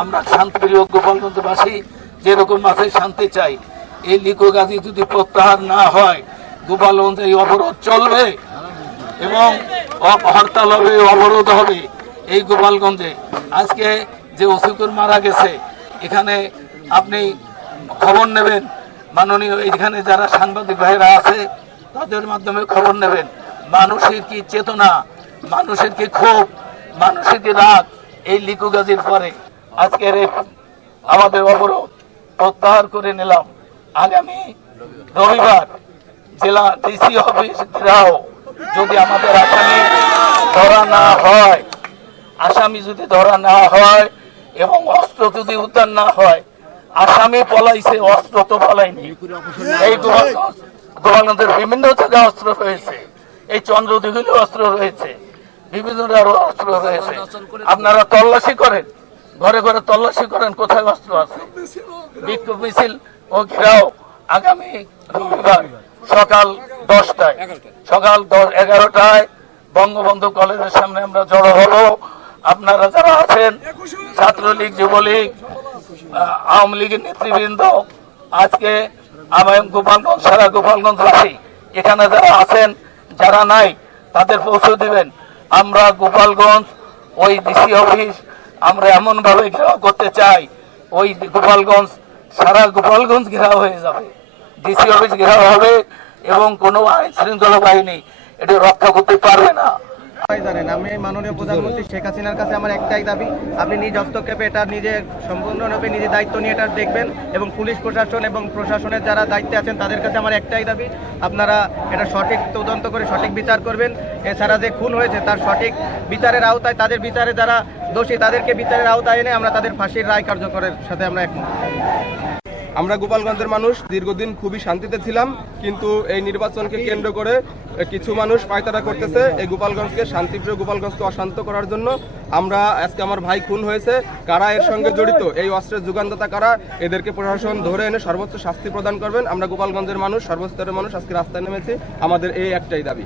আমরা শান্তিপ্রিয় গোপালগঞ্জবাসী যেরকম আছে শান্তি চাই। এই লিকো গাজী যদি প্রত্যাহার না হয় গোপালগঞ্জে এই অবরোধ চলবে এবং হরতাল হবে, অবরোধ হবে এই গোপালগঞ্জে। আজকে যে অসুকুর মারা গেছে, এখানে আপনি খবর নেবেন। মাননীয় এখানে যারা সাংবাদিক ভাইরা আছে, তাদের মাধ্যমে খবর নেবেন। মানুষের কি চেতনা, মানুষের কি ক্ষোভ, মানুষের কি রাগ এই লিকু গাজির পরে? আজকের আমাদের অবরোধ প্রত্যাহার করে নিলাম। আগামী রবিবার জেলা ডিসি অফিস ঘেরাও যদি আমাদের আসামি ধরা না হয়, আসামি যদি ধরা না হয় এবং অস্ত্র যদি উদ্ধার না হয়, আসামি পলাইছে, অস্ত্র তো পলাইনি এই গোপালগঞ্জ গোপালগঞ্জের বিভিন্ন জায়গায় অস্ত্র রয়েছে। এই চন্দ্রদিঘিলে অস্ত্র রয়েছে। বিভিন্ন অস্ত্র রয়েছে। আপনারা তল্লাশি করেন। ঘরে ঘরে তল্লাশি করেন, কোথায় অস্ত্র আছে? বিক্ষোভ মিছিল ও ঘেরাও আগামী রবিবার সকাল দশটায়। সকাল এগারোটায় বঙ্গবন্ধু কলেজের সামনে আমরা জড়ো হলো। আপনারা যারা আছেন, ছাত্রলীগ, যুবলীগ আওয়ামী লীগের নেতৃবৃন্দ, আজকে আমার গোপালগঞ্জ, সারা গোপালগঞ্জবাসী এখানে যারা আছেন, যারা নাই, তাদের পৌঁছে দিবেন। আমরা গোপালগঞ্জ, ওই ডিসি অফিস আমরা এমন ভাবে ঘেরাও করতে চাই, ওই গোপালগঞ্জ, সারা গোপালগঞ্জ ঘেরাও হয়ে যাবে। ডিসি অফিস ঘেরাও হবে এবং কোনো আইন শৃঙ্খলা বাহিনী এটা রক্ষা করতে পারবে না। জানেন, আমি মাননীয় প্রধানমন্ত্রী শেখ হাসিনার কাছে আমার একটাই দাবি, আপনি নিজ হস্তক্ষেপে এটা দায়িত্ব নিয়ে এটা দেখবেন এবং পুলিশ প্রশাসন এবং প্রশাসনের যারা আছেন তাদের কাছে আমার একটাই দাবি, আপনারা এটা সঠিক তদন্ত করে সঠিক বিচার করবেন। এছাড়া যে খুন হয়েছে তার সঠিক বিচারের আওতায় তাদের বিচারে যারা দোষী, তাদেরকে বিচারের আওতায় এনে আমরা তাদের ফাঁসির রায় কার্যকরের সাথে আমরা একমত। আমরা গোপালগঞ্জের মানুষ, দীর্ঘদিন খুবই শান্তিতে ছিলাম, কিন্তু এই নির্বাচনকে কেন্দ্র করে কিছু মানুষ পায়তারা করতেছে এই গোপালগঞ্জকে, শান্তিপ্রিয় গোপালগঞ্জকে অশান্ত করার জন্য। আমরা আজকে আমার ভাই খুন হয়েছে, কারা এর সঙ্গে জড়িত, এই অস্ত্রের যোগানদাতা কারা, এদেরকে প্রশাসন ধরে এনে সর্বোচ্চ শাস্তি প্রদান করবেন। আমরা গোপালগঞ্জের মানুষ, সর্বস্তরের মানুষ, আজকে রাস্তায় নেমেছি, আমাদের এই একটাই দাবি।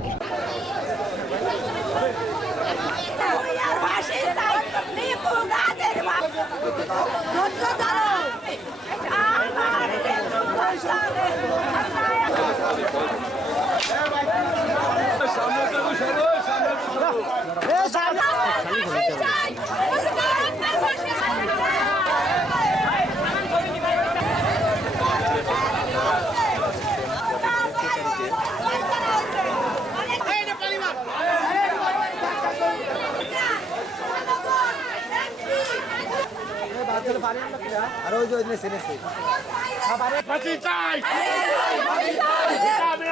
ফাঁসি চাই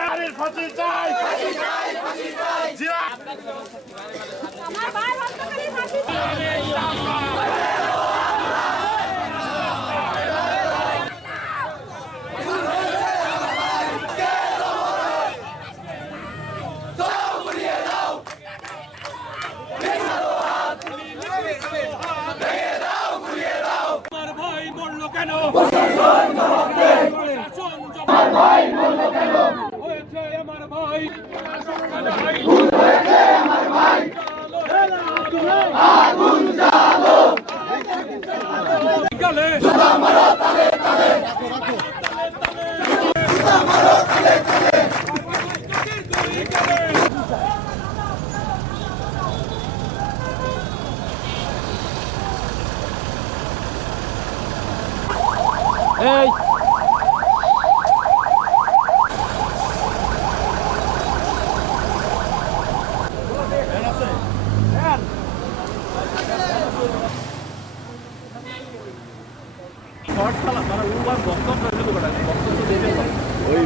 আমির ফাঁসি চাই কেন? হয়েছে আমার ভাই আমার ভাই। আগুন জ্বালো। গলে সুতা মারো তালে তালে। সুতা মারো তালে তালে। এই। ওই